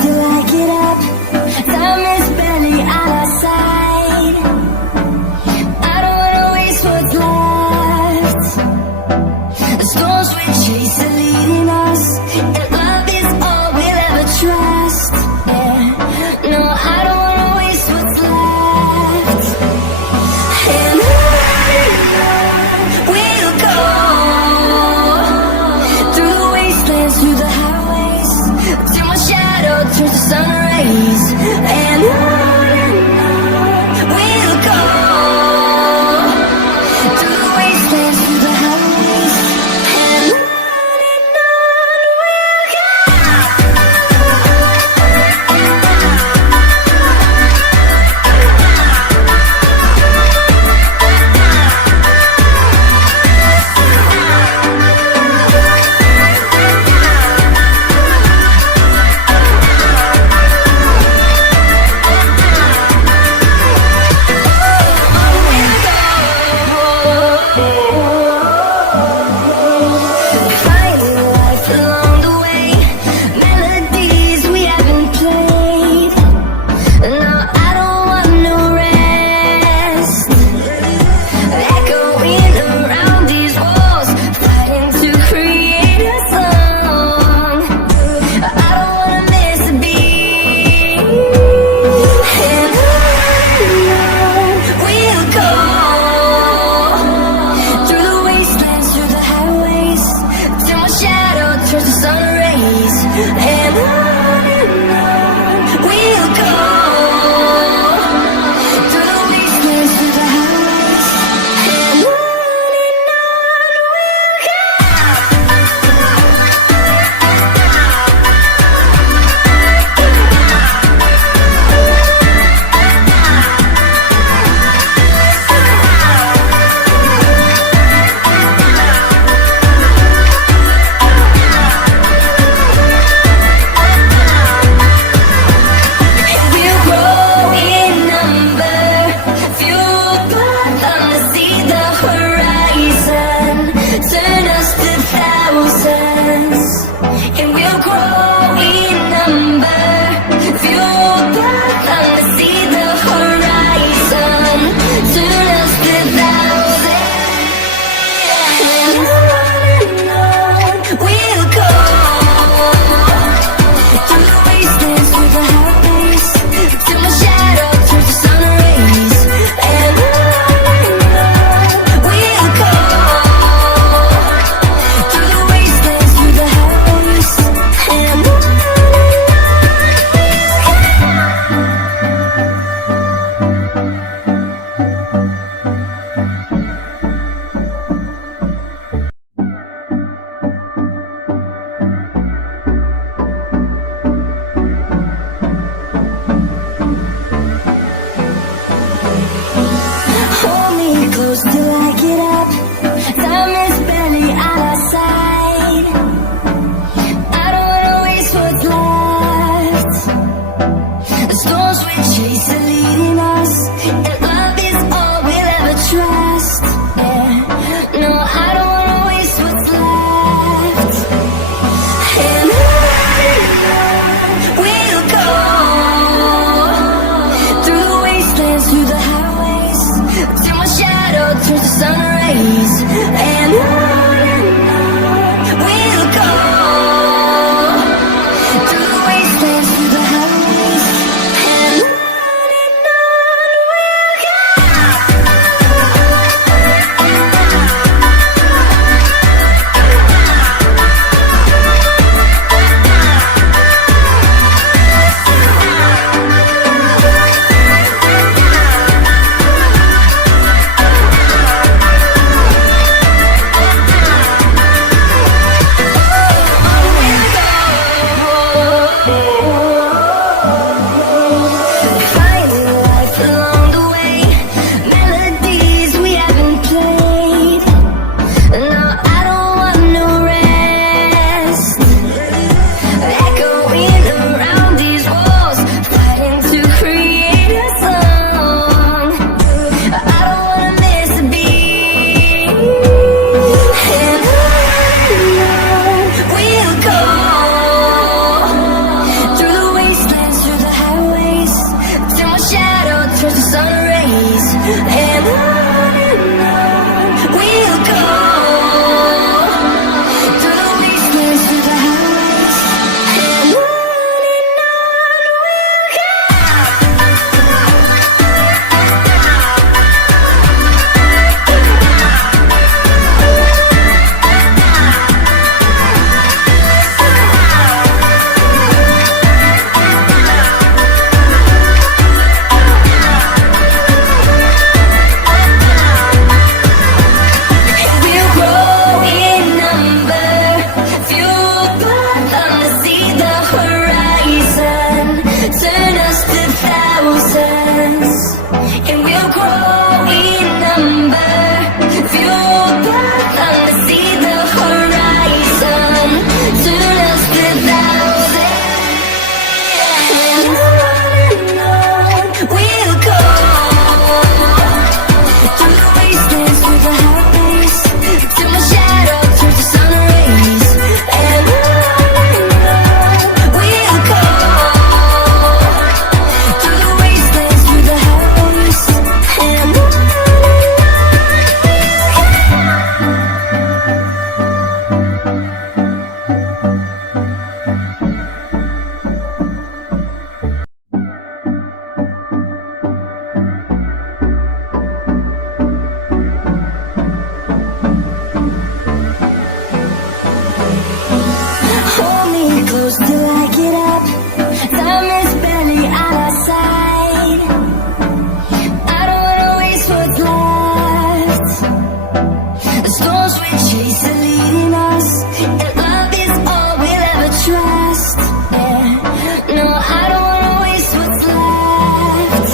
to light it up. Time is barely on our side. I don't wanna waste what's left. The storms we chase are leading us, and love is all we'll ever trust. Yeah, no, I don't wanna waste what's left. And on we'll go, through the wastelands, through the highways, till my shadow turns to sun rays. And on and on we'll go. Through the wastelands, through the highways, and on we'll go. We'll grow in number, fueled by them to see the horizon, turn us to thousands. And we'll grow in number, fueled by them to see the horizon, turn us to thousands. And on we'll go. Through the wastelands, through the highways, till my shadow turns to sun rays. And on we'll go. Through the wastelands, through the highways, and on. Hold me close till I get up. Time is barely on our side. I don't wanna waste what's left. The storms we chase are leading us, and love is all we'll ever trust. Yeah. No, I don't wanna waste what's left.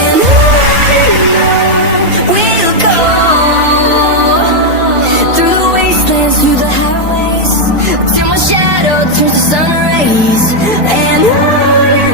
And on we'll go. Through the wastelands, through the highways, till my shadow turns to sun rays. And on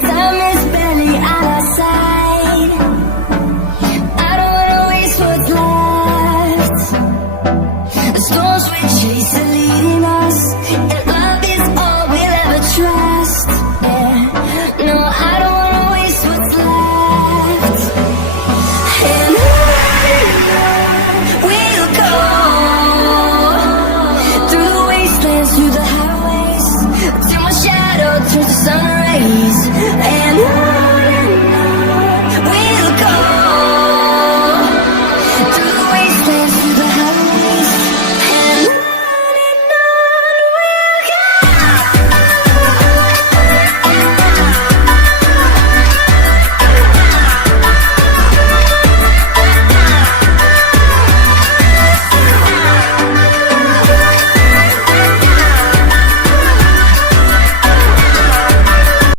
Time